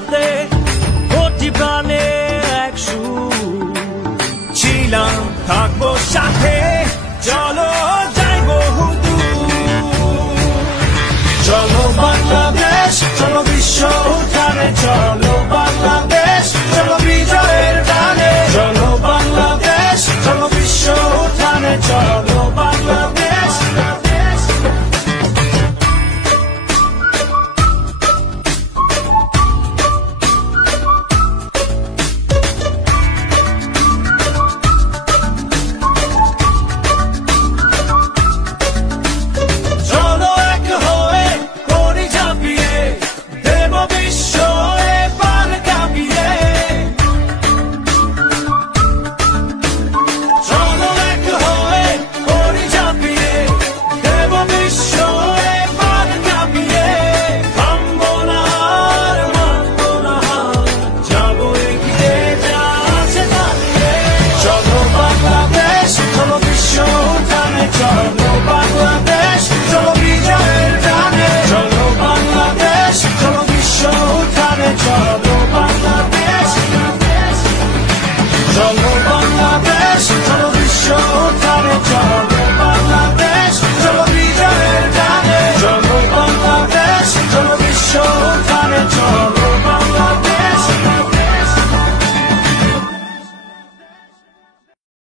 সাথে কোটি প্রাণে এক সুর ছিলাম থাকবো সাথে চলো যাই বহুদূর চলো বাংলাদেশ চলো বিশ্ব উঠানে চলো বাংলাদেশ চলো বিজয়ের গানে চলো বাংলাদেশ চলো বিশ্ব উঠানে চলো